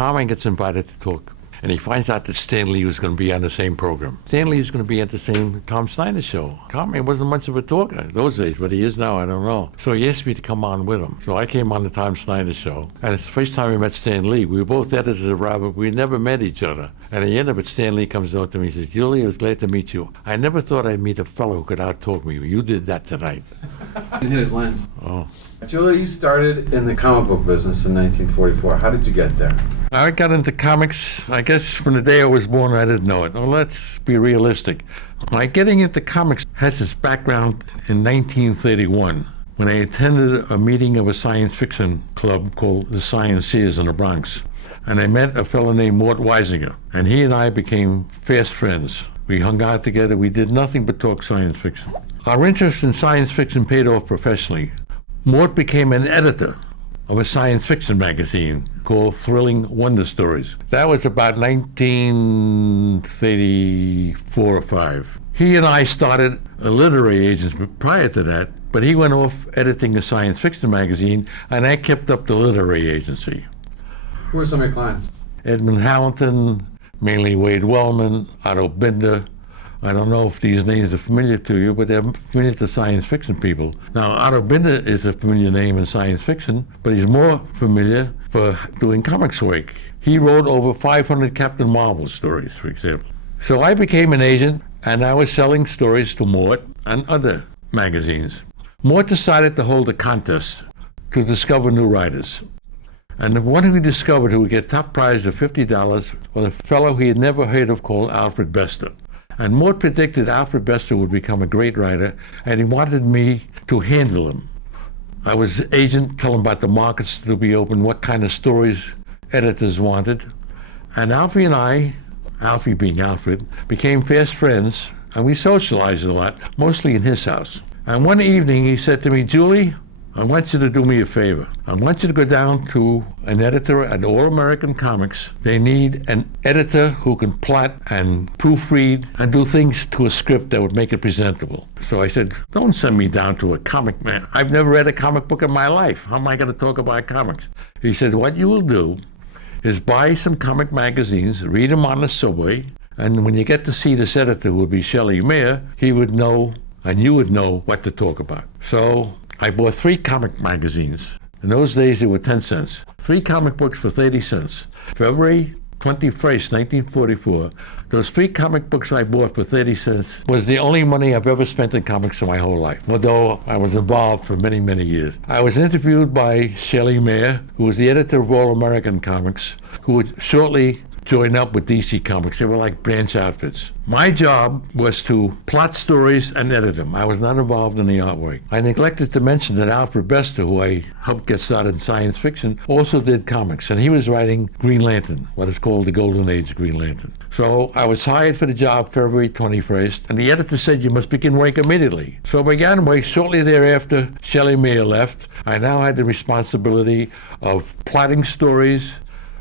Carmine gets invited to talk, and he finds out that Stan Lee was going to be on the same program. Stan Lee is going to be at the same Tom Snyder show. Carmine wasn't much of a talker those days, but he is now, I don't know. So he asked me to come on with him. So I came on the Tom Snyder show, and it's the first time we met Stan Lee. We were both editors of Robert. We never met each other. And at the end of it, Stan Lee comes out to me and says, "Julie, I was glad to meet you. I never thought I'd meet a fellow who could out-talk me. You did that tonight." Hit his lens. Oh. Julia, you started in the comic book business in 1944. How did you get there? I got into comics, I guess, from the day I was born. I didn't know it. Well, let's be realistic. My getting into comics has its background in 1931, when I attended a meeting of a science fiction club called the Scienceers in the Bronx. And I met a fellow named Mort Weisinger, and he and I became fast friends. We hung out together. We did nothing but talk science fiction. Our interest in science fiction paid off professionally. Mort became an editor of a science fiction magazine called Thrilling Wonder Stories. That was about 1934 or 5. He and I started a literary agency prior to that, but he went off editing a science fiction magazine, and I kept up the literary agency. Who are some of your clients? Edmund Hamilton, mainly Wade Wellman, Otto Binder. I don't know if these names are familiar to you, but they're familiar to science fiction people. Now, Otto Binder is a familiar name in science fiction, but he's more familiar for doing comics work. He wrote over 500 Captain Marvel stories, for example. So I became an agent, and I was selling stories to Mort and other magazines. Mort decided to hold a contest to discover new writers. And the one who discovered who would get top prize of $50 was a fellow he had never heard of called Alfred Bester. And Mort predicted Alfred Bester would become a great writer, and he wanted me to handle him. I was agent, tell him about the markets to be open, what kind of stories editors wanted. And Alfie and I, Alfie being Alfred, became fast friends, and we socialized a lot, mostly in his house. And one evening he said to me, "Julie, I want you to do me a favor. I want you to go down to an editor at All American Comics. They need an editor who can plot and proofread and do things to a script that would make it presentable." So I said, "Don't send me down to a comic man. I've never read a comic book in my life. How am I going to talk about comics?" He said, "What you will do is buy some comic magazines, read them on the subway, and when you get to see this editor, who would be Shelley Mayer, he would know, and you would know what to talk about." So I bought 3 comic magazines. In those days, they were 10 cents. 3 comic books for 30 cents. February 21st, 1944, those 3 comic books I bought for 30 cents was the only money I've ever spent in comics in my whole life, although I was involved for many, many years. I was interviewed by Shelley Mayer, who was the editor of All American Comics, who would shortly join up with DC Comics. They were like branch outfits. My job was to plot stories and edit them. I was not involved in the artwork. I neglected to mention that Alfred Bester, who I helped get started in science fiction, also did comics, and he was writing Green Lantern, what is called the Golden Age of Green Lantern. So I was hired for the job February 21st, and the editor said, "You must begin work immediately." So I began work shortly thereafter. Shelley Mayer left. I now had the responsibility of plotting stories,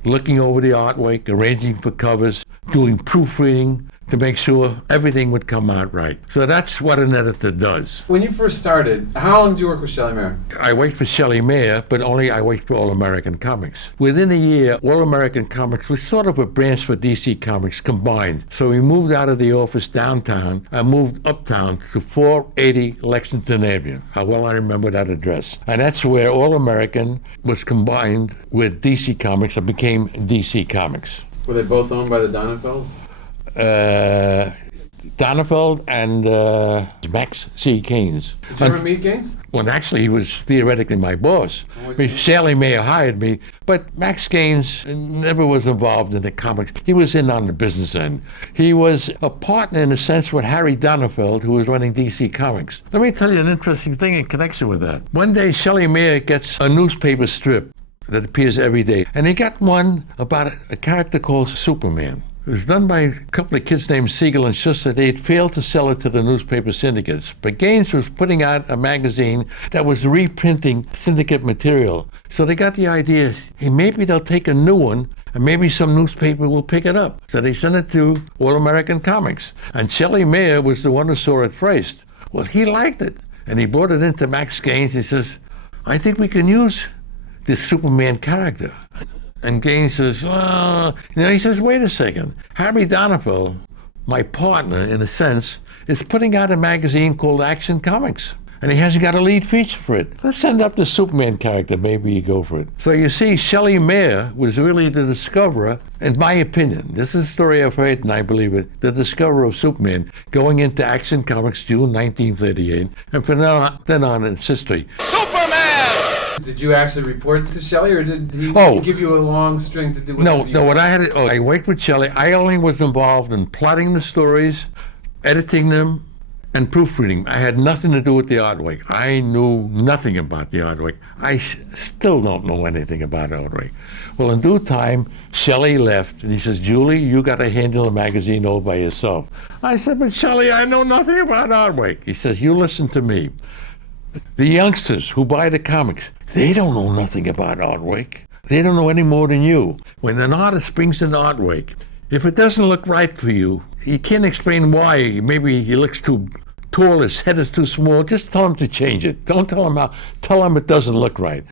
looking over the artwork, arranging for covers, doing proofreading to make sure everything would come out right. So that's what an editor does. When you first started, how long did you work with Shelley Mayer? I worked for Shelley Mayer, but only I worked for All American Comics. Within a year, All American Comics was sort of a branch for DC Comics combined. So we moved out of the office downtown and moved uptown to 480 Lexington Avenue. How well I remember that address. And that's where All American was combined with DC Comics and became DC Comics. Were they both owned by the Donenfelds? Donenfeld and Max C. Keynes. Did you ever meet Keynes? Well, actually, he was theoretically my boss. Shelley Mayer hired me, but Max Gaines never was involved in the comics. He was in on the business end. He was a partner, in a sense, with Harry Donenfeld, who was running DC Comics. Let me tell you an interesting thing in connection with that. One day, Shelley Mayer gets a newspaper strip that appears every day, and he got one about a character called Superman. It was done by a couple of kids named Siegel and Schuster. They had failed to sell it to the newspaper syndicates. But Gaines was putting out a magazine that was reprinting syndicate material. So they got the idea, hey, maybe they'll take a new one and maybe some newspaper will pick it up. So they sent it to All American Comics. And Shelley Mayer was the one who saw it first. Well, he liked it. And he brought it into Max Gaines. He says, "I think we can use this Superman character." And Gaines says, he says, wait a second. Harry Donenfeld, my partner, in a sense, is putting out a magazine called Action Comics. And he hasn't got a lead feature for it. Let's send up the Superman character. Maybe you go for it. So you see, Shelley Mayer was really the discoverer, in my opinion. This is a story I've heard, and I believe it. The discoverer of Superman, going into Action Comics, June 1938. And from then on, it's history. Superman! Did you actually report to Shelley, or did he give you a long string to do? No. What I worked with Shelley. I only was involved in plotting the stories, editing them, and proofreading. I had nothing to do with the artwork. I knew nothing about the artwork. I still don't know anything about artwork. Well, in due time, Shelley left, and he says, Julie, you got to handle the magazine all by yourself. I said, but Shelley, I know nothing about artwork. He says, you listen to me. The youngsters who buy the comics, they don't know nothing about artwork. They don't know any more than you. When an artist brings an artwork, if it doesn't look right for you, you can't explain why. Maybe he looks too tall, his head is too small. Just tell him to change it. Don't tell him how. Tell him it doesn't look right.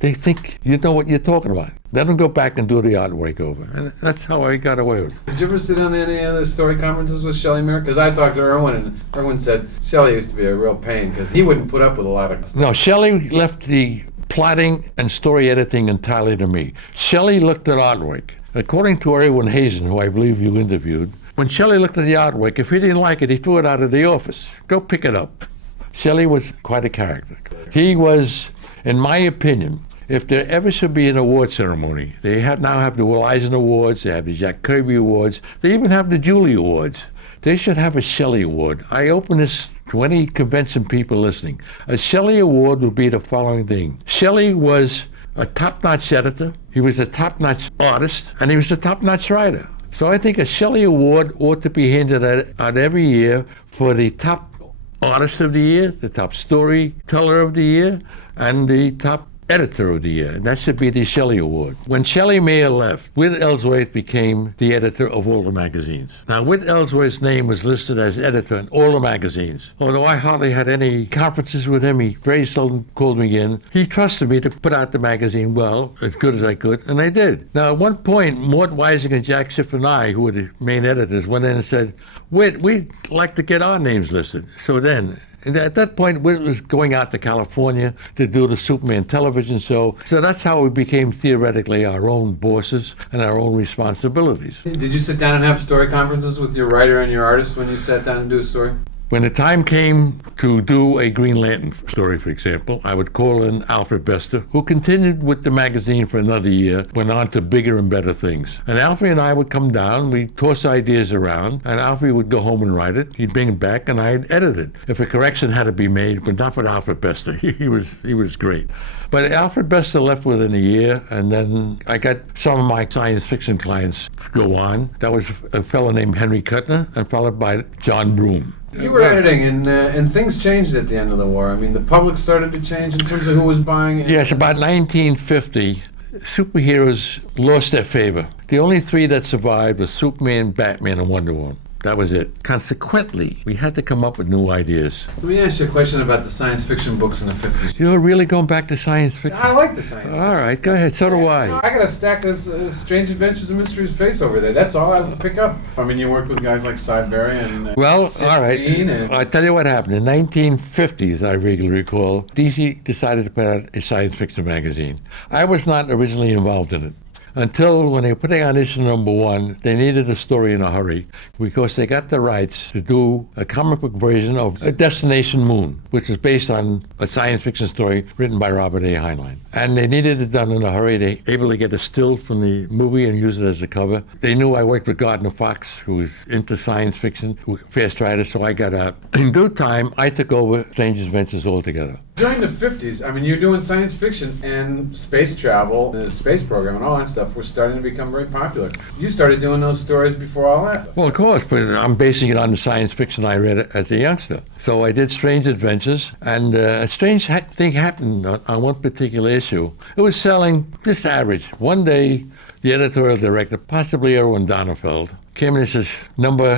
They think you know what you're talking about. Let them go back and do the artwork over. And that's how I got away with it. Did you ever sit on any other story conferences with Shelley Mayer? Because I talked to Irwin, and Irwin said Shelley used to be a real pain because he wouldn't put up with a lot of stuff. No, Shelley left the plotting and story editing entirely to me. Shelley looked at artwork. According to Irwin Hazen, who I believe you interviewed, when Shelley looked at the artwork, if he didn't like it, he threw it out of the office. Go pick it up. Shelley was quite a character. He was, in my opinion, if there ever should be an award ceremony, they now have the Will Eisner Awards, they have the Jack Kirby Awards, they even have the Julie Awards. They should have a Shelley Award. I open this to any convention people listening. A Shelley Award would be the following thing. Shelley was a top-notch editor, he was a top-notch artist, and he was a top-notch writer. So I think a Shelley Award ought to be handed out every year for the top artist of the year, the top storyteller of the year, and the top editor of the year. And that should be the Shelley Award. When Shelley Mayer left, Whit Ellsworth became the editor of all the magazines. Now, Whit Ellsworth's name was listed as editor in all the magazines. Although I hardly had any conferences with him, he very seldom called me in. He trusted me to put out the magazine well, as good as I could, and I did. Now, at one point, Mort Weisinger, Jack Schiff, and I, who were the main editors, went in and said, Whit, we'd like to get our names listed. So then, and at that point, Whit was going out to California to do the Superman television show. So that's how we became theoretically our own bosses and our own responsibilities. Did you sit down and have story conferences with your writer and your artist when you sat down and do a story? When the time came to do a Green Lantern story, for example, I would call in Alfred Bester, who continued with the magazine for another year, went on to bigger and better things. And Alfred and I would come down, we'd toss ideas around, and Alfred would go home and write it. He'd bring it back, and I'd edit it. If a correction had to be made, but not with Alfred Bester. He was great. But Alfred Bester left within a year, and then I got some of my science fiction clients to go on. That was a fellow named Henry Kuttner, and followed by John Broome. You were editing, and things changed at the end of the war. I mean, the public started to change in terms of who was buying it. Yes, about 1950, superheroes lost their favor. The only three that survived were Superman, Batman, and Wonder Woman. That was it. Consequently, we had to come up with new ideas. Let me ask you a question about the science fiction books in the 50s. You're really going back to science fiction? I like the science fiction. All right, go ahead. So do I. I got a stack of Strange Adventures and Mysteries face over there. That's all I would pick up. I mean, you worked with guys like Cy Berry and well, Sid all right. Bean and I'll tell you what happened. In 1950s, I regularly recall, DC decided to put out a science fiction magazine. I was not originally involved in it. Until when they were putting on issue #1, they needed a story in a hurry because they got the rights to do a comic book version of Destination Moon, which is based on a science fiction story written by Robert A. Heinlein. And they needed it done in a hurry. They were able to get a still from the movie and use it as a cover. They knew I worked with Gardner Fox, who was into science fiction, fast writer, so I got out. In due time, I took over Strange Adventures altogether. during the 50s, I mean, you're doing science fiction and space travel, the space program and all that stuff was starting to become very popular. You started doing those stories before all that. Well, of course, but I'm basing it on the science fiction I read as a youngster. So I did Strange Adventures, and a strange thing happened on one particular issue. It was selling this average. One day, the editorial director, possibly Erwin Donenfeld, came in and says,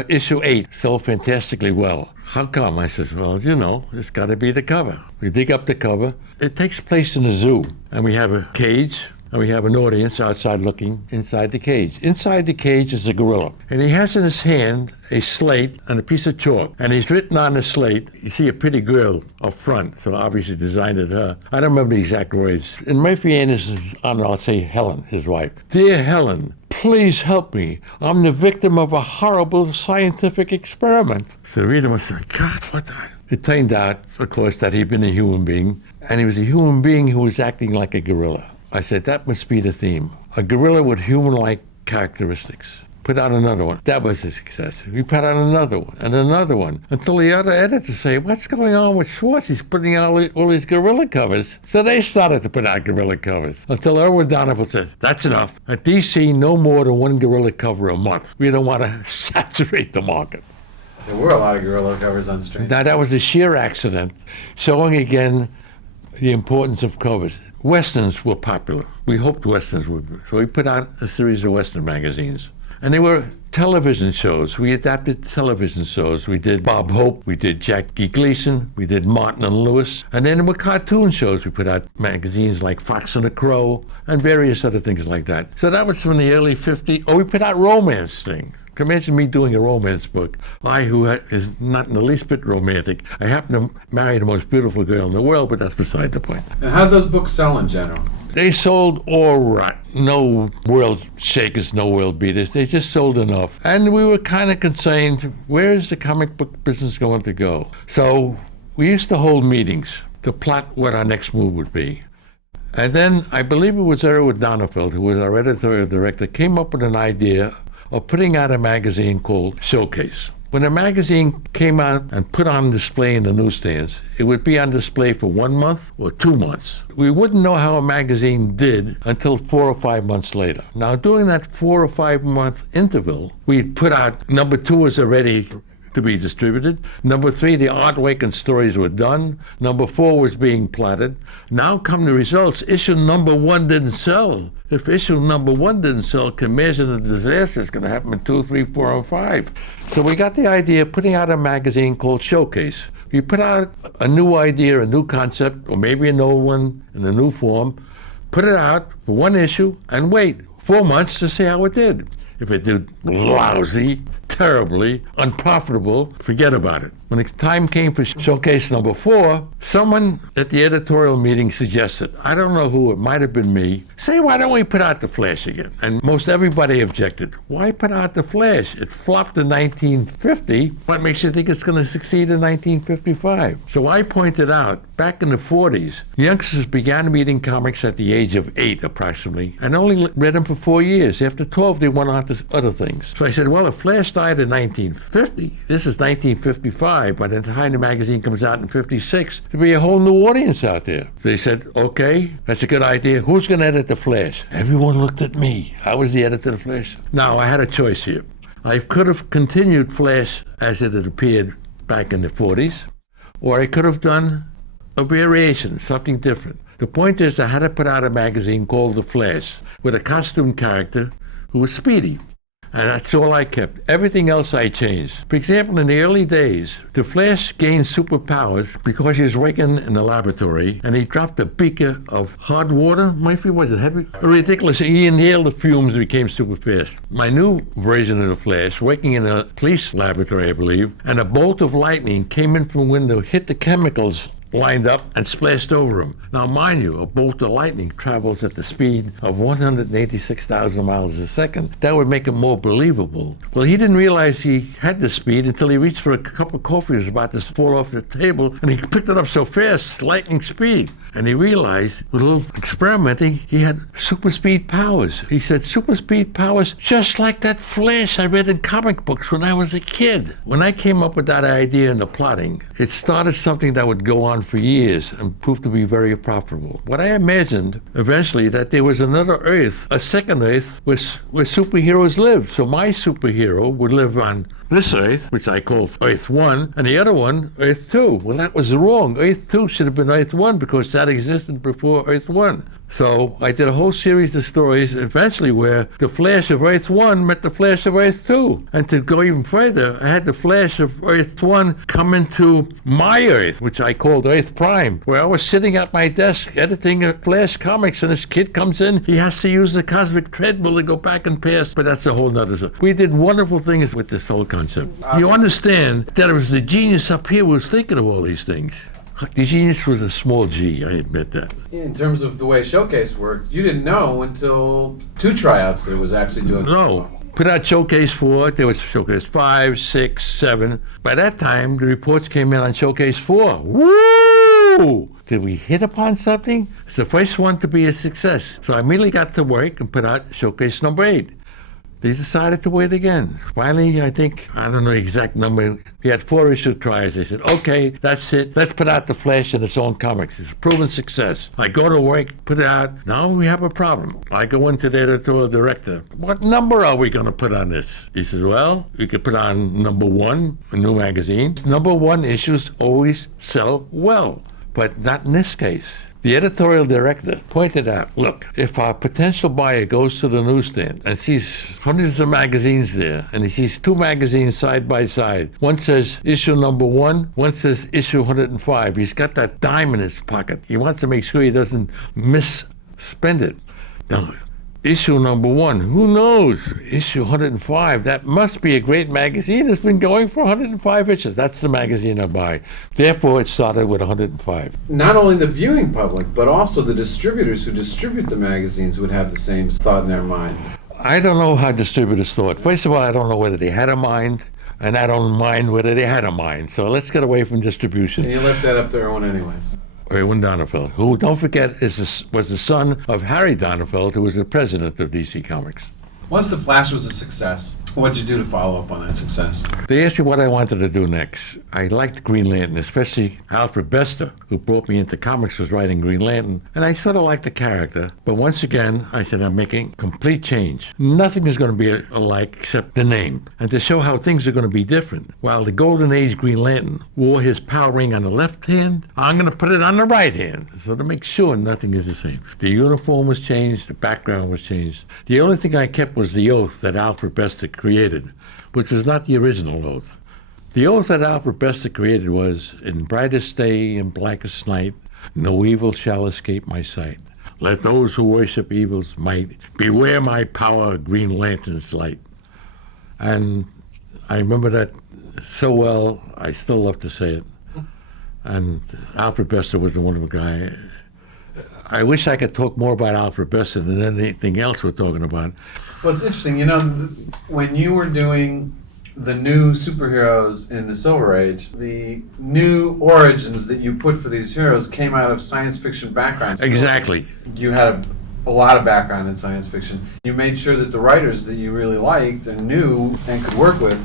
issue 8 sold fantastically well. How come? I says, well, you know, it's got to be the cover. We dig up the cover. It takes place in a zoo, and we have a cage, and we have an audience outside looking inside the cage. Inside the cage is a gorilla, and he has in his hand a slate and a piece of chalk, and he's written on the slate, you see a pretty girl up front, so obviously designed it her. I don't remember the exact words. In Murphy Anderson's honor, I'll say Helen, his wife. Dear Helen, please help me. I'm the victim of a horrible scientific experiment. So the reader must say, God, what the... It turned out, of course, that he'd been a human being, and he was a human being who was acting like a gorilla. I said, that must be the theme. A gorilla with human-like characteristics. Put out another one. That was a success. We put out another one and another one, until the other editors say, what's going on with Schwartz? He's putting out all these gorilla covers. So they started to put out gorilla covers, until Erwin Donenfeld said, that's enough. At DC, no more than one gorilla cover a month. We don't want to saturate the market. There were a lot of gorilla covers on Strange. Now, that was a sheer accident, showing again the importance of covers. Westerns were popular. We hoped Westerns would be. So we put out a series of Western magazines. And they were television shows. We adapted television shows. We did Bob Hope, we did Jackie Gleason, we did Martin and Lewis. And then there were cartoon shows. We put out magazines like Fox and the Crow and various other things like that. So that was from the early 50s. Oh, we put out romance thing. Imagine me doing a romance book. I, who is not in the least bit romantic, I happen to marry the most beautiful girl in the world, but that's beside the point. And how did those books sell in general? They sold all right. No world shakers, no world beaters. They just sold enough. And we were kind of concerned, where is the comic book business going to go? So we used to hold meetings to plot what our next move would be. And then I believe it was Erwin Donenfeld, who was our editorial director, came up with an idea of putting out a magazine called Showcase. When a magazine came out and put on display in the newsstands, it would be on display for 1 month or 2 months. We wouldn't know how a magazine did until 4 or 5 months later. Now, during that 4 or 5 month interval, we'd put out number 2 was already to be distributed. Number 3, the artwork and stories were done. Number 4 was being plotted. Now come the results. Issue number 1 didn't sell. If issue number 1 didn't sell, can imagine the disaster that's going to happen in 2, 3, 4, and 5. So we got the idea of putting out a magazine called Showcase. We put out a new idea, a new concept, or maybe an old one in a new form, put it out for 1 issue, and wait 4 months to see how it did. If it did lousy, terribly, unprofitable, forget about it. When the time came for Showcase number 4, someone at the editorial meeting suggested, I don't know who, it might have been me, say, why don't we put out The Flash again? And most everybody objected. Why put out The Flash? It flopped in 1950. What makes you think it's going to succeed in 1955? So I pointed out, back in the 40s, youngsters began reading comics at the age of 8, approximately, and only read them for 4 years. After 12, they went on to other things. So I said, well, if Flash died in 1950, this is 1955, by the time the magazine comes out in 56, there'll be a whole new audience out there. They said, okay, that's a good idea. Who's going to edit The Flash? Everyone looked at me. I was the editor of The Flash. Now, I had a choice here. I could have continued Flash as it had appeared back in the 40s, or I could have done a variation, something different. The point is, I had to put out a magazine called The Flash with a costume character who was Speedy. And that's all I kept. Everything else I changed. For example, in the early days, the Flash gained superpowers because he was working in the laboratory and he dropped a beaker of hard water. Murphy, was it heavy? Ridiculous. He inhaled the fumes and became super fast. My new version of the Flash, working in a police laboratory, I believe, and a bolt of lightning came in from a window, hit the chemicals lined up and splashed over him. Now, mind you, a bolt of lightning travels at the speed of 186,000 miles a second. That would make it more believable. Well, he didn't realize he had the speed until he reached for a cup of coffee that was about to fall off the table, and he picked it up so fast, lightning speed. And he realized, with a little experimenting, he had super speed powers. He said, super speed powers, just like that Flash I read in comic books when I was a kid. When I came up with that idea in the plotting, it started something that would go on for years and proved to be very profitable. What I imagined, eventually, that there was another Earth, a second Earth, where superheroes live. So my superhero would live on this Earth, which I call Earth 1, and the other one, Earth 2. Well, that was wrong. Earth 2 should have been Earth 1 because that existed before Earth 1. So I did a whole series of stories eventually where the Flash of Earth 1 met the Flash of Earth 2. And to go even further, I had the Flash of Earth 1 come into my Earth, which I called Earth Prime, where I was sitting at my desk editing a Flash comics, and this kid comes in, he has to use the cosmic treadmill to go back and past, but that's a whole nother story. We did wonderful things with this whole concept. You understand that it was the genius up here who was thinking of all these things. The genius was a small G, I admit that. In terms of the way Showcase worked, you didn't know until 2 tryouts that it was actually doing. No. Put out Showcase 4, there was Showcase 5, 6, 7. By that time, the reports came in on Showcase 4. Woo! Did we hit upon something? It's the first one to be a success. So I immediately got to work and put out Showcase number 8. They decided to wait again. Finally, I don't know the exact number. We had 4 issue tries. They said, okay, that's it. Let's put out the Flash in its own comics. It's a proven success. I go to work, put it out. Now we have a problem. I go into the editorial director. What number are we going to put on this? He says, well, we could put on number 1, a new magazine. Number 1 issues always sell well, but not in this case. The editorial director pointed out, look, if our potential buyer goes to the newsstand and sees hundreds of magazines there, and he sees 2 magazines side by side, one says issue number 1, one says issue 105. He's got that dime in his pocket. He wants to make sure he doesn't misspend it. Now, issue number 1, who knows? Issue 105, that must be a great magazine. It's been going for 105 issues. That's the magazine I buy. Therefore, it started with 105. Not only the viewing public, but also the distributors who distribute the magazines would have the same thought in their mind. I don't know how distributors thought. First of all, I don't know whether they had a mind, and I don't mind whether they had a mind. So let's get away from distribution. And you left that up to Irwin anyways. Irwin Donenfeld, who, don't forget, was the son of Harry Donenfeld, who was the president of DC Comics. Once The Flash was a success, what did you do to follow up on that success? They asked me what I wanted to do next. I liked Green Lantern, especially Alfred Bester, who brought me into comics, was writing Green Lantern. And I sort of liked the character. But once again, I said, I'm making complete change. Nothing is going to be alike except the name. And to show how things are going to be different. While the Golden Age Green Lantern wore his power ring on the left hand, I'm going to put it on the right hand. So to make sure nothing is the same. The uniform was changed, the background was changed. The only thing I kept was the oath that Alfred Bester created, which was not the original oath. The oath that Alfred Bester created was, in brightest day and blackest night, no evil shall escape my sight. Let those who worship evil's might beware my power, Green Lantern's light. And I remember that so well, I still love to say it. And Alfred Bester was the wonderful guy. I wish I could talk more about Alfred Bester than anything else we're talking about. Well, it's interesting, when you were doing the new superheroes in the Silver Age, the new origins that you put for these heroes came out of science fiction backgrounds. Exactly. You had a lot of background in science fiction. You made sure that the writers that you really liked and knew and could work with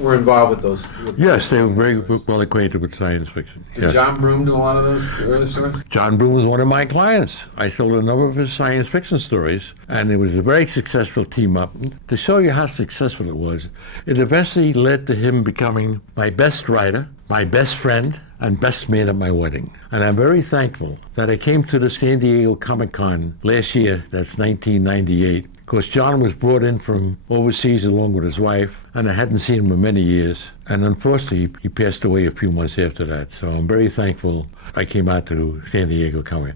were involved with those. Yes, they were very well acquainted with science fiction. Did Yes. John Broome do a lot of those early stories? John Broome was one of my clients. I sold a number of his science fiction stories, and it was a very successful team-up. To show you how successful it was, it eventually led to him becoming my best writer, my best friend, and best man at my wedding. And I'm very thankful that I came to the San Diego Comic-Con last year, that's 1998, because John was brought in from overseas along with his wife, and I hadn't seen him in many years. And unfortunately, he passed away a few months after that. So I'm very thankful I came out to San Diego Comic.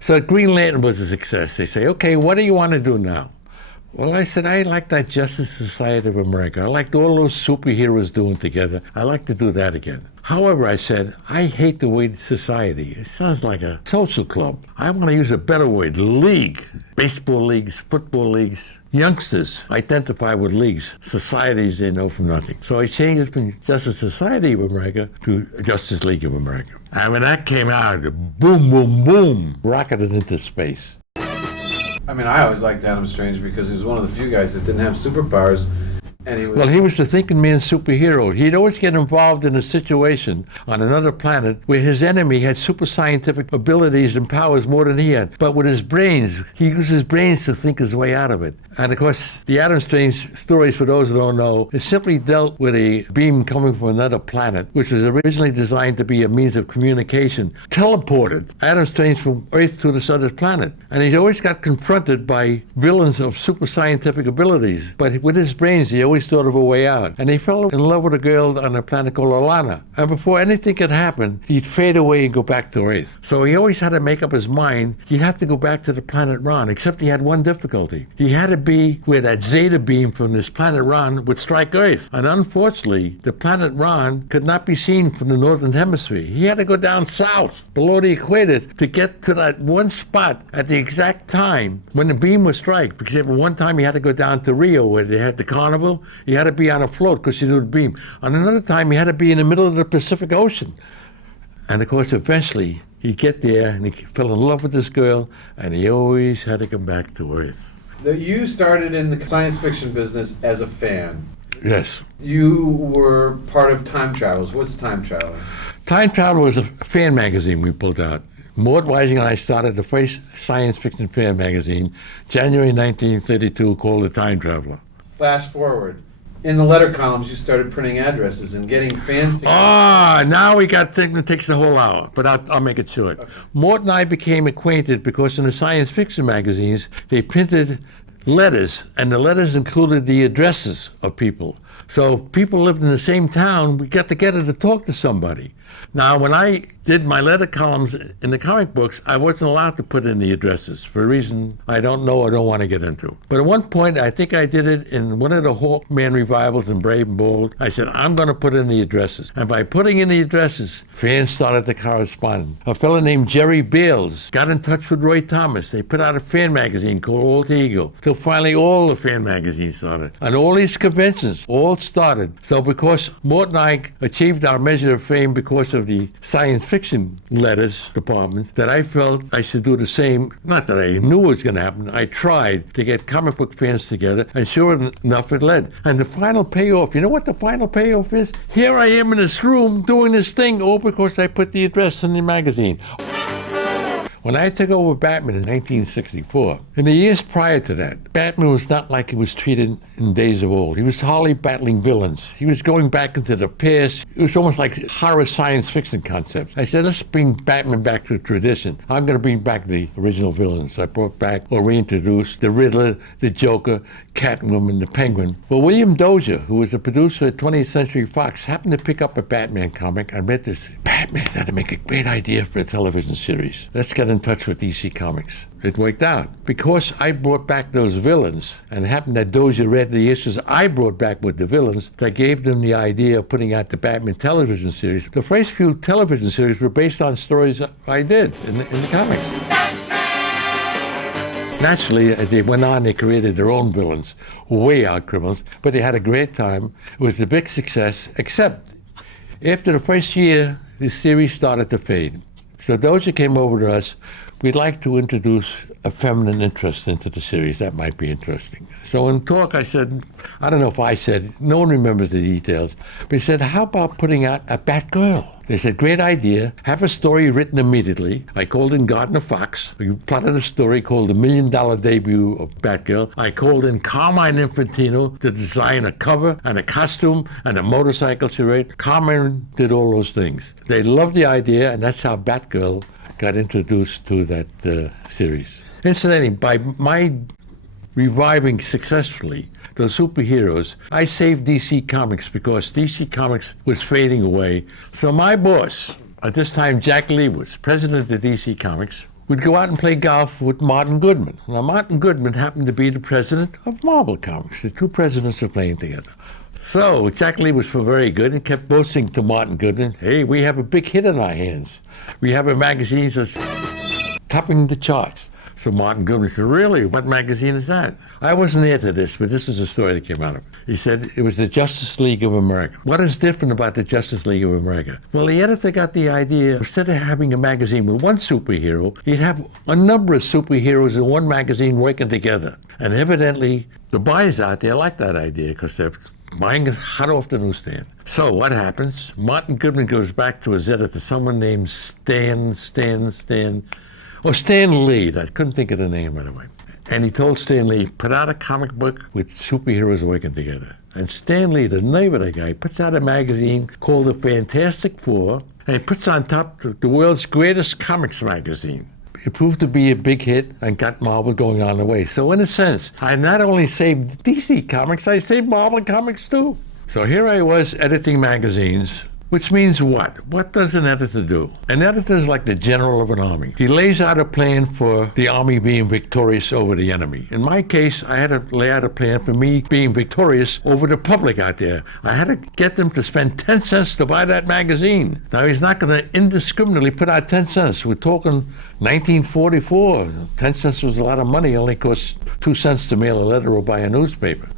So Green Lantern was a success. They say, okay, what do you want to do now? Well, I said, I like that Justice Society of America. I liked all those superheroes doing together. I like to do that again. However, I said, I hate the word society. It sounds like a social club. I want to use a better word, league. Baseball leagues, football leagues. Youngsters identify with leagues. Societies they know from nothing. So I changed it from Justice Society of America to Justice League of America. And when that came out, boom, boom, boom, rocketed into space. I always liked Adam Strange because he was one of the few guys that didn't have superpowers, And he was, Well, he was the thinking man superhero. He'd always get involved in a situation on another planet where his enemy had super scientific abilities and powers more than he had. But with his brains, he used his brains to think his way out of it. And of course, the Adam Strange stories, for those who don't know, it simply dealt with a beam coming from another planet, which was originally designed to be a means of communication, teleported Adam Strange from Earth to this other planet. And he always got confronted by villains of super scientific abilities. But with his brains, he always thought of a way out. And he fell in love with a girl on a planet called Alana. And before anything could happen, he'd fade away and go back to Earth. So he always had to make up his mind he'd have to go back to the planet Ron, except he had one difficulty. He had to be where that zeta beam from this planet Ron would strike Earth. And unfortunately, the planet Ron could not be seen from the northern hemisphere. He had to go down south, below the equator, to get to that one spot at the exact time when the beam would strike. Because at one time he had to go down to Rio where they had the carnival. He had to be on a float because he knew the beam. On another time he had to be in the middle of the Pacific Ocean. And of course eventually he'd get there and he fell in love with this girl and he always had to come back to Earth. you started in the science fiction business as a fan. Yes. You were part of Time Travelers. What's Time Traveler? Time Travel was a fan magazine we pulled out. Mort Weisinger and I started the first science fiction fan magazine, January 1932, called The Time Traveler. Flash forward. In the letter columns, you started printing addresses and getting fans together. Now we got thing that takes the whole hour, but I'll make it short. Okay. Mort and I became acquainted because in the science fiction magazines, they printed letters, and the letters included the addresses of people. So if people lived in the same town, we got together to talk to somebody. Now, when I did my letter columns in the comic books, I wasn't allowed to put in the addresses for a reason I don't know or don't want to get into. But at one point, I think I did it in one of the Hawkman revivals in Brave and Bold. I said, I'm going to put in the addresses. And by putting in the addresses, fans started to correspond. A fellow named Jerry Bales got in touch with Roy Thomas. They put out a fan magazine called Alter Ego. Till finally all the fan magazines started. And all these conventions all started. So because Mort and I achieved our measure of fame because of the science fiction letters department, that I felt I should do the same. Not that I knew it was going to happen. I tried to get comic book fans together, and sure enough, it led. And the final payoff, you know what the final payoff is? Here I am in this room doing this thing, all because I put the address in the magazine. When I took over Batman in 1964, in the years prior to that, Batman was not like he was treated in days of old. He was hardly battling villains. He was going back into the past. It was almost like horror science fiction concepts. I said, let's bring Batman back to tradition. I'm going to bring back the original villains. I brought back or reintroduced the Riddler, the Joker, Catwoman, the Penguin. Well, William Dozier, who was the producer at 20th Century Fox, happened to pick up a Batman comic. I read this. Batman, that'd make a great idea for a television series. Let's get in touch with DC Comics. It worked out. Because I brought back those villains, and it happened that Dozier read the issues I brought back with the villains, that gave them the idea of putting out the Batman television series. The first few television series were based on stories I did in the comics. Naturally, as they went on, they created their own villains, way out criminals, but they had a great time. It was a big success, except after the first year, the series started to fade. So Dozier came over to us. We'd like to introduce a feminine interest into the series. That might be interesting. So in talk, I said, I don't know if I said, no one remembers the details, but he said, how about putting out a Batgirl? They said, great idea. Have a story written immediately. I called in Gardner Fox. We plotted a story called The $1 Million Debut of Batgirl. I called in Carmine Infantino to design a cover and a costume and a motorcycle she rode. Carmine did all those things. They loved the idea, and that's how Batgirl got introduced to that series. Incidentally, by my reviving successfully the superheroes, I saved DC Comics because DC Comics was fading away. So my boss, at this time Jack Liebowitz, president of DC Comics, would go out and play golf with Martin Goodman. Now Martin Goodman happened to be the president of Marvel Comics. The two presidents are playing together. So Jack Liebowitz was very good and kept boasting to Martin Goodman, hey, we have a big hit on our hands. We have a magazine that's topping the charts. So Martin Goodman said, really? What magazine is that? I wasn't there to this, but this is a story that came out of it. He said it was the Justice League of America. What is different about the Justice League of America? Well, the editor got the idea, instead of having a magazine with one superhero, he'd have a number of superheroes in one magazine working together. And evidently, the buyers out there like that idea because they're buying it hot off the newsstand. So what happens? Martin Goodman goes back to his editor, someone named Stan Lee. I couldn't think of the name right away. And he told Stan Lee, put out a comic book with superheroes working together. And Stan Lee, the name of the guy, puts out a magazine called The Fantastic Four, and he puts on top the world's greatest comics magazine. It proved to be a big hit and got Marvel going on the way. So in a sense, I not only saved DC Comics, I saved Marvel Comics too. So here I was editing magazines, which means what? What does an editor do? An editor is like the general of an army. He lays out a plan for the army being victorious over the enemy. In my case, I had to lay out a plan for me being victorious over the public out there. I had to get them to spend 10 cents to buy that magazine. Now, he's not going to indiscriminately put out 10 cents. We're talking 1944. 10 cents was a lot of money. It only cost 2 cents to mail a letter or buy a newspaper.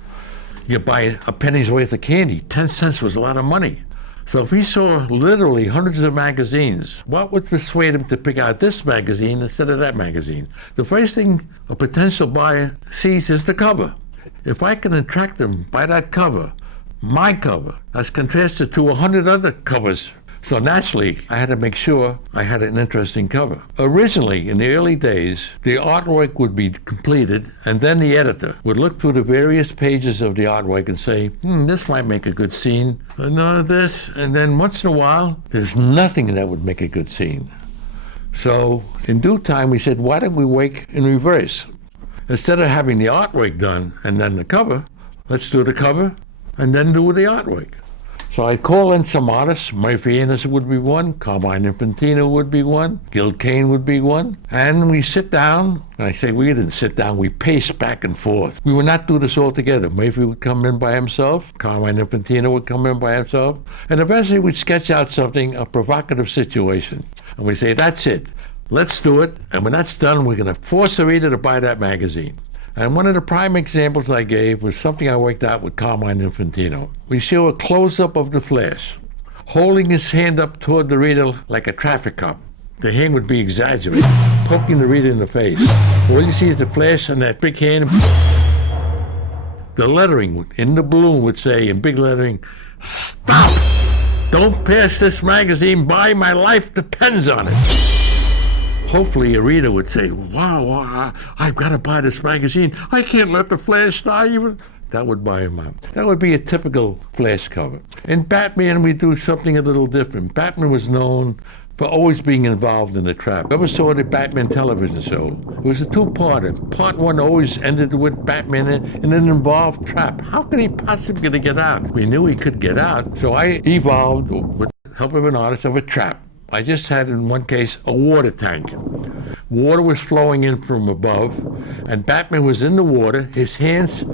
You buy a penny's worth of candy. 10 cents was a lot of money. So if he saw literally hundreds of magazines, what would persuade him to pick out this magazine instead of that magazine? The first thing a potential buyer sees is the cover. If I can attract them by that cover, my cover, as contrasted to 100 other covers, so naturally, I had to make sure I had an interesting cover. Originally, in the early days, the artwork would be completed, and then the editor would look through the various pages of the artwork and say, this might make a good scene, another this, and then once in a while, there's nothing that would make a good scene. So, in due time, we said, why don't we work in reverse? Instead of having the artwork done and then the cover, let's do the cover and then do the artwork. So I'd call in some artists. Murphy Anderson would be one, Carmine Infantino would be one, Gil Kane would be one, and we sit down, and I say we didn't sit down, we paced back and forth. We would not do this all together. Murphy would come in by himself, Carmine Infantino would come in by himself, and eventually we'd sketch out something, a provocative situation. And we say, that's it, let's do it, and when that's done, we're going to force the reader to buy that magazine. And one of the prime examples I gave was something I worked out with Carmine Infantino. We show a close-up of the Flash, holding his hand up toward the reader like a traffic cop. The hand would be exaggerated, poking the reader in the face. All you see is the Flash and that big hand. The lettering in the balloon would say, in big lettering, "Stop! Don't pass this magazine by, my life depends on it." Hopefully a reader would say, wow, I've got to buy this magazine. I can't let the Flash die even. That would buy him out. That would be a typical Flash cover. In Batman, we do something a little different. Batman was known for always being involved in the trap. Ever saw the Batman television show? It was a two-parter. Part one always ended with Batman in an involved trap. How could he possibly get out? We knew he could get out, so I evolved, with the help of an artist, of a trap. I just had, in one case, a water tank. Water was flowing in from above, and Batman was in the water, his hands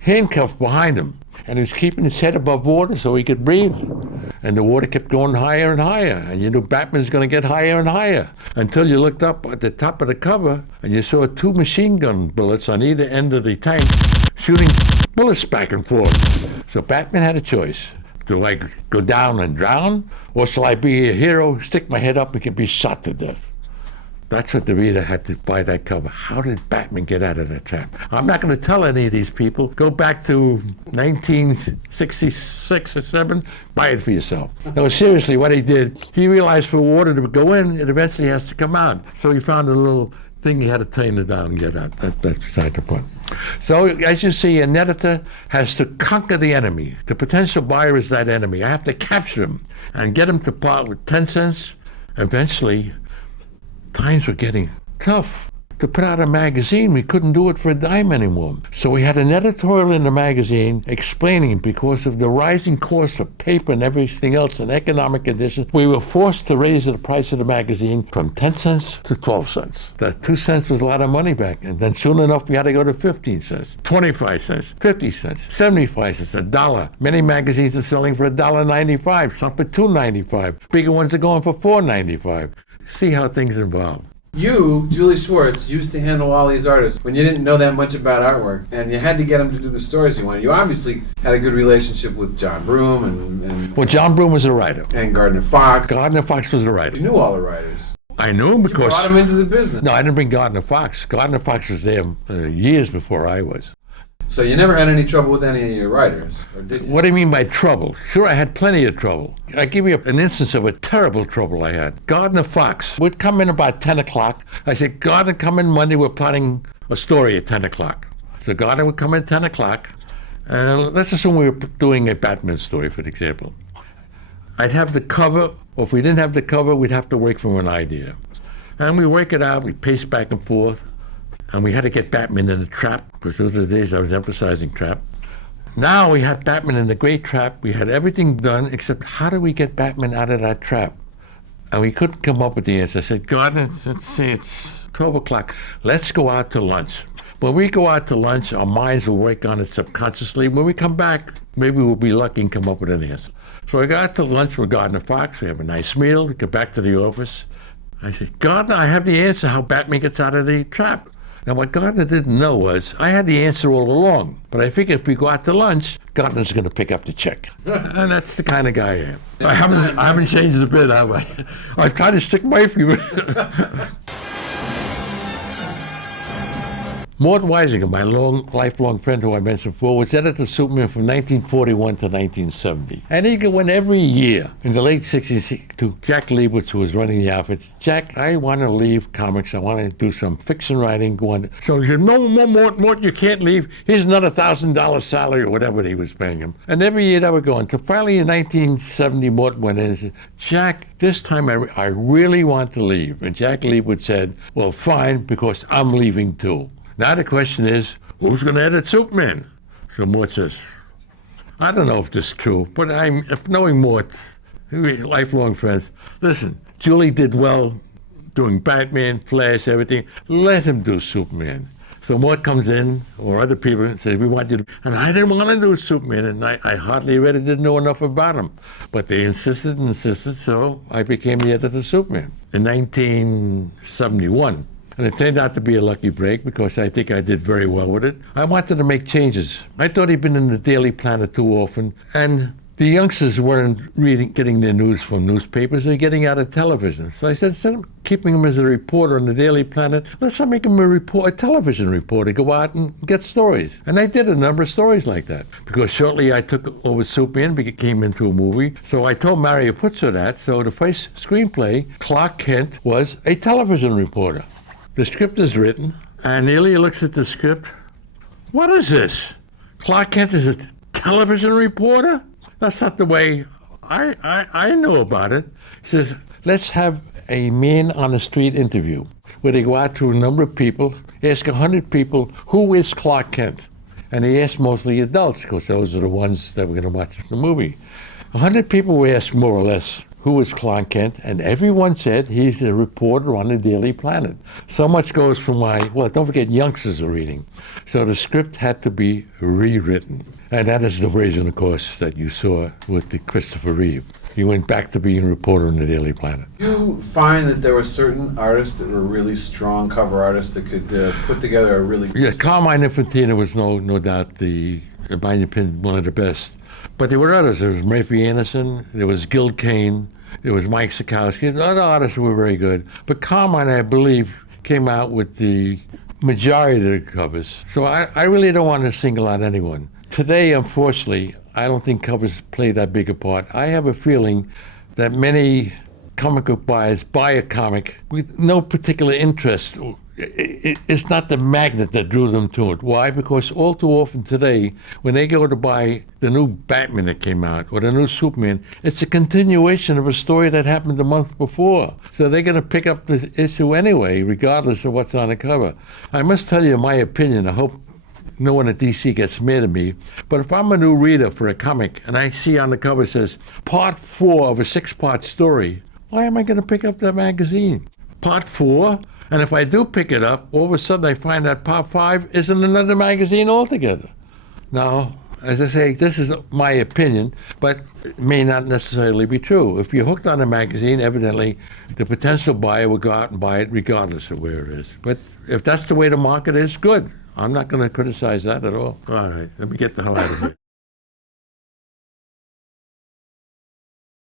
handcuffed behind him, and he was keeping his head above water so he could breathe. And the water kept going higher and higher, and you knew Batman's going to get higher and higher, until you looked up at the top of the cover, and you saw 2 machine gun bullets on either end of the tank, shooting bullets back and forth. So Batman had a choice. Do I go down and drown, or shall I be a hero, stick my head up, and can be shot to death? That's what the reader had to buy that cover. How did Batman get out of that trap? I'm not going to tell any of these people. Go back to 1966 or 7, buy it for yourself. No, seriously, what he did, he realized for water to go in, it eventually has to come out. So he found a little thing he had to turn it down and get out. That's beside the point. So, as you see, an editor has to conquer the enemy. The potential buyer is that enemy. I have to capture him and get him to part with 10 cents. Eventually, times were getting tough. To put out a magazine, we couldn't do it for a dime anymore. So we had an editorial in the magazine explaining, because of the rising cost of paper and everything else and economic conditions, we were forced to raise the price of the magazine from 10 cents to 12 cents. That 2 cents was a lot of money back. And then soon enough, we had to go to 15 cents, 25 cents, 50 cents, 75 cents, $1. Many magazines are selling for $1.95, some for $2.95. Bigger ones are going for $4.95. See how things evolve. You, Julius Schwartz, used to handle all these artists when you didn't know that much about artwork, and you had to get them to do the stories you wanted. You obviously had a good relationship with John Broome and Well, John Broome was a writer. and Gardner Fox. Gardner Fox was a writer. You knew all the writers. I knew him You because... brought him into the business. No, I didn't bring Gardner Fox. Gardner Fox was there years before I was. So you never had any trouble with any of your writers, or did you? What do you mean by trouble? Sure, I had plenty of trouble. I give you an instance of a terrible trouble I had. Gardner Fox would come in about 10 o'clock. I said, Gardner, come in Monday. We're plotting a story at 10 o'clock. So Gardner would come in 10 o'clock. Let's assume we were doing a Batman story, for example. I'd have the cover, or if we didn't have the cover, we'd have to work from an idea. And we work it out. We pace back and forth. And we had to get Batman in the trap, because those are the days I was emphasizing trap. Now we had Batman in the great trap. We had everything done, except how do we get Batman out of that trap? And we couldn't come up with the answer. I said, Gardner, let's see, it's 12 o'clock. Let's go out to lunch. When we go out to lunch, our minds will work on it subconsciously. When we come back, maybe we'll be lucky and come up with an answer. So I go out to lunch with Gardner Fox. We have a nice meal. We go back to the office. I said, Gardner, I have the answer how Batman gets out of the trap. Now, what Gardner didn't know was I had the answer all along, but I figured if we go out to lunch, Gardner's going to pick up the check. And that's the kind of guy I am. I haven't changed a bit, have I? I've tried to stick my feet. Mort Weisinger, my lifelong friend who I mentioned before, was editor of Superman from 1941 to 1970. And he went every year in the late 60s to Jack Liebowitz, who was running the outfit. Jack, I want to leave comics. I want to do some fiction writing. So he said, no, Mort, you can't leave. Here's another $1,000 salary or whatever he was paying him. And every year that would go on. So finally in 1970, Mort went in and said, Jack, this time I really want to leave. And Jack Liebowitz said, well, fine, because I'm leaving too. Now the question is, who's going to edit Superman? So Mort says, I don't know if this is true, but if knowing Mort, we're lifelong friends, listen, Julie did well doing Batman, Flash, everything. Let him do Superman. So Mort comes in, or other people, and say, we want you to... And I didn't want to do Superman, and I hardly really didn't know enough about him. But they insisted, so I became the editor of Superman in 1971. And it turned out to be a lucky break because I think I did very well with it. I wanted to make changes. I thought he'd been in the Daily Planet too often, and the youngsters weren't getting their news from newspapers, they were getting out of television. So I said, instead of keeping him as a reporter on the Daily Planet, let's make him a television reporter, go out and get stories. And I did a number of stories like that, because shortly I took over Superman, became into a movie. So I told Mario Puzo that, so the first screenplay, Clark Kent, was a television reporter. The script is written, and Neely looks at the script. What is this? Clark Kent is a television reporter? That's not the way I know about it. He says, let's have a man on the street interview, where they go out to a number of people, ask 100 people, who is Clark Kent? And they ask mostly adults, because those are the ones that were going to watch the movie. 100 people were asked more or less, who is Clark Kent? And everyone said he's a reporter on the Daily Planet. So much goes from don't forget youngsters are reading. So the script had to be rewritten. And that is the version, of course, that you saw with the Christopher Reeve. He went back to being a reporter on the Daily Planet. You find that there were certain artists that were really strong cover artists that could put together a really good... Yeah, Carmine Infantino was no doubt, in my opinion, one of the best. But there were others. There was Murphy Anderson, there was Gil Kane, there was Mike Sikowski. Other artists were very good. But Carmine, I believe, came out with the majority of the covers. So I really don't want to single out anyone. Today, unfortunately, I don't think covers play that big a part. I have a feeling that many comic book buyers buy a comic with no particular interest. It's not the magnet that drew them to it. Why? Because all too often today, when they go to buy the new Batman that came out or the new Superman, it's a continuation of a story that happened the month before. So they're going to pick up this issue anyway, regardless of what's on the cover. I must tell you my opinion. I hope no one at DC gets mad at me, but if I'm a new reader for a comic and I see on the cover it says part 4 of a 6-part story, why am I going to pick up that magazine? Part 4? And if I do pick it up, all of a sudden I find that part 5 is in another magazine altogether. Now, As I say, this is my opinion, but it may not necessarily be true. If you're hooked on a magazine, evidently the potential buyer will go out and buy it regardless of where it is. But if that's the way the market is, good. I'm not going to criticize that at all. All right, let me get the hell out of here.